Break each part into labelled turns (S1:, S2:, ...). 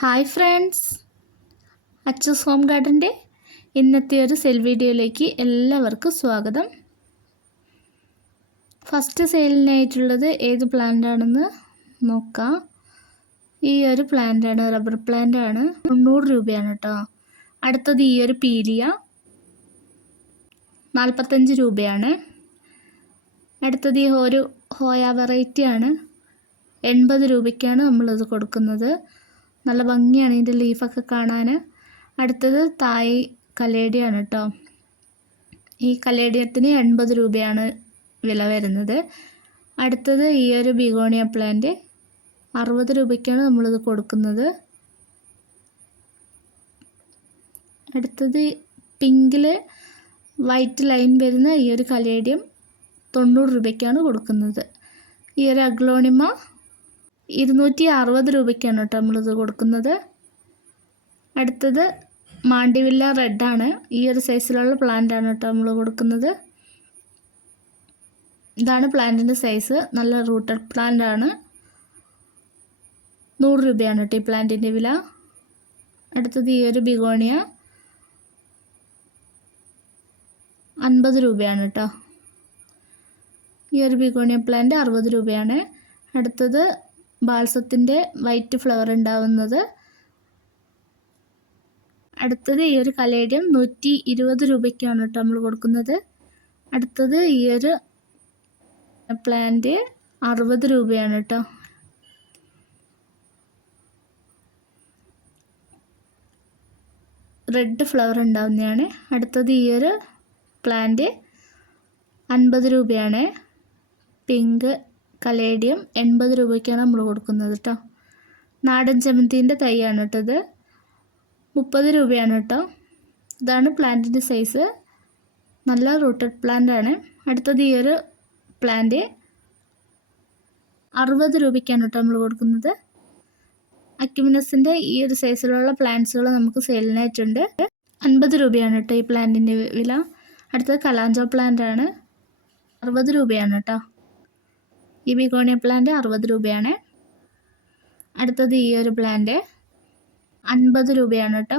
S1: Hi friends. Achus home ഗാർഡന്റെ ഇന്നത്തെ ഒരു സെൽ വീഡിയോയിലേക്ക് എല്ലാവർക്കും സ്വാഗതം. ഫസ്റ്റ് സെയിലിനായിട്ടുള്ളത് ഏത് പ്ലാന്റ് ആണെന്ന് നോക്കാം. ഈ ഒരു പ്ലാന്റാണ് റബ്ബർ പ്ലാന്റ് ആണ് തൊണ്ണൂറ് രൂപയാണ് കേട്ടോ. അടുത്തത് ഈ ഒരു പീലിയ. നാൽപ്പത്തഞ്ച് രൂപയാണ്. അടുത്തത് ഈ ഒരു ഹോയ വെറൈറ്റിയാണ്. എൺപത് രൂപയ്ക്കാണ് നമ്മളിത് കൊടുക്കുന്നത്. നല്ല ഭംഗിയാണ് ഇതിന്റെ ലീഫൊക്കെ കാണാൻ. അടുത്തത് തായ് കലേഡിയാണ് കേട്ടോ ഈ കലേഡിയത്തിന് എൺപത് രൂപയാണ് വില വരുന്നത്. അടുത്തത് ഈ ഒരു ബിഗോണിയ പ്ലാന്റ് അറുപത് രൂപയ്ക്കാണ് നമ്മളിത് കൊടുക്കുന്നത്. അടുത്തത് പിങ്കിൽ വൈറ്റ് ലൈൻ വരുന്ന ഈ ഒരു കലേഡിയം തൊണ്ണൂറ് രൂപയ്ക്കാണ് കൊടുക്കുന്നത്. ഈ ഒരു അഗ്ലോണിമ ഇരുന്നൂറ്റി അറുപത് രൂപയ്ക്കാണ് കേട്ടോ നമ്മളിത് കൊടുക്കുന്നത്. അടുത്തത് മാണ്ടിവില്ല റെഡാണ് ഈ ഒരു സൈസിലുള്ള പ്ലാന്റ് ആണ് കേട്ടോ നമ്മൾ കൊടുക്കുന്നത്. ഇതാണ് പ്ലാന്റിന്റെ സൈസ് നല്ല റൂട്ടഡ് പ്ലാന്റ് ആണ്. നൂറ് രൂപയാണ് കേട്ടോ ഈ പ്ലാന്റിന്റെ വില. അടുത്തത് ഈ ഒരു ബിഗോണിയ. അൻപത് രൂപയാണ് കേട്ടോ. ഈ ഒരു ബിഗോണിയ പ്ലാന്റ് അറുപത് രൂപയാണ്. അടുത്തത് ബാൽസത്തിന്റെ വൈറ്റ് ഫ്ലവർ ഉണ്ടാവുന്നത്. അടുത്തത് ഈ ഒരു കലേഡിയം നൂറ്റി ഇരുപത് രൂപയ്ക്കാണ് കേട്ടോ നമ്മൾ കൊടുക്കുന്നത്. അടുത്തത് ഈ ഒരു പ്ലാന്റ് അറുപത് രൂപയാണ് കേട്ടോ. റെഡ് ഫ്ലവർ ഉണ്ടാവുന്നതാണ്. അടുത്തത് ഈ ഒരു പ്ലാന്റ് അൻപത് രൂപയാണ്. പിങ്ക് കലേഡിയം എൺപത് രൂപയ്ക്കാണ് നമ്മൾ കൊടുക്കുന്നത് കേട്ടോ നാടൻ ചെമന്തീന്റെ തൈയാണ് കേട്ടോ ഇത്. മുപ്പത് രൂപയാണ് കേട്ടോ ഇതാണ് പ്ലാന്റിന്റെ സൈസ്. നല്ല റൂട്ടഡ് പ്ലാന്റ് ആണ്. അടുത്തത് ഈ ഒരു പ്ലാന്റ് അറുപത് രൂപയ്ക്കാണ് കേട്ടോ നമ്മൾ കൊടുക്കുന്നത്. അക്യുമിനസിന്റെ ഈ ഒരു സൈസിലുള്ള പ്ലാന്റ്സുകൾ നമുക്ക് സെയിലിനായിട്ടുണ്ട്. അൻപത് രൂപയാണ് കേട്ടോ ഈ പ്ലാന്റിന്റെ വില. അടുത്തത് കലാഞ്ചോ പ്ലാന്റ് ആണ് അറുപത് രൂപയാണ് കേട്ടോ ഈ ബിഗോണിയ പ്ലാന്റ് അറുപത് രൂപയാണ്. അടുത്തത് ഈ ഒരു പ്ലാന്റ് അൻപത് രൂപയാണ് കേട്ടോ.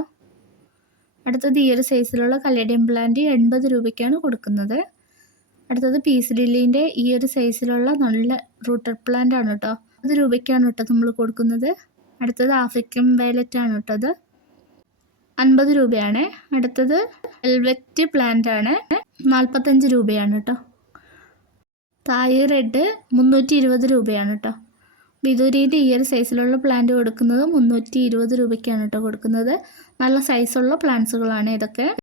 S1: അടുത്തത് ഈ ഒരു സൈസിലുള്ള കലേഡിയം പ്ലാന്റ് എൺപത് രൂപയ്ക്കാണ് കൊടുക്കുന്നത്. അടുത്തത് പീസ് ലില്ലിന്റെ ഈ ഒരു സൈസിലുള്ള നല്ല റൂട്ടർ പ്ലാന്റ് ആണ് കേട്ടോ. അത് രൂപയ്ക്കാണ് കേട്ടോ നമ്മൾ കൊടുക്കുന്നത്. അടുത്തത് ആഫ്രിക്കൻ വയലറ്റ് ആണ് കേട്ടോ അത്. അൻപത് രൂപയാണ്. അടുത്തത് വെൽവെറ്റ് പ്ലാന്റ് ആണ്. നാൽപ്പത്തഞ്ച് രൂപയാണ് കേട്ടോ. തായ് റെഡ് മുന്നൂറ്റി ഇരുപത് രൂപയാണ് കേട്ടോ വിദൂരിയുടെ ഈ ഒരു സൈസിലുള്ള പ്ലാന്റ് കൊടുക്കുന്നത് മുന്നൂറ്റി ഇരുപത് രൂപയ്ക്കാണ് കേട്ടോ കൊടുക്കുന്നത്. നല്ല സൈസുള്ള പ്ലാന്റ്സുകളാണ് ഇതൊക്കെ.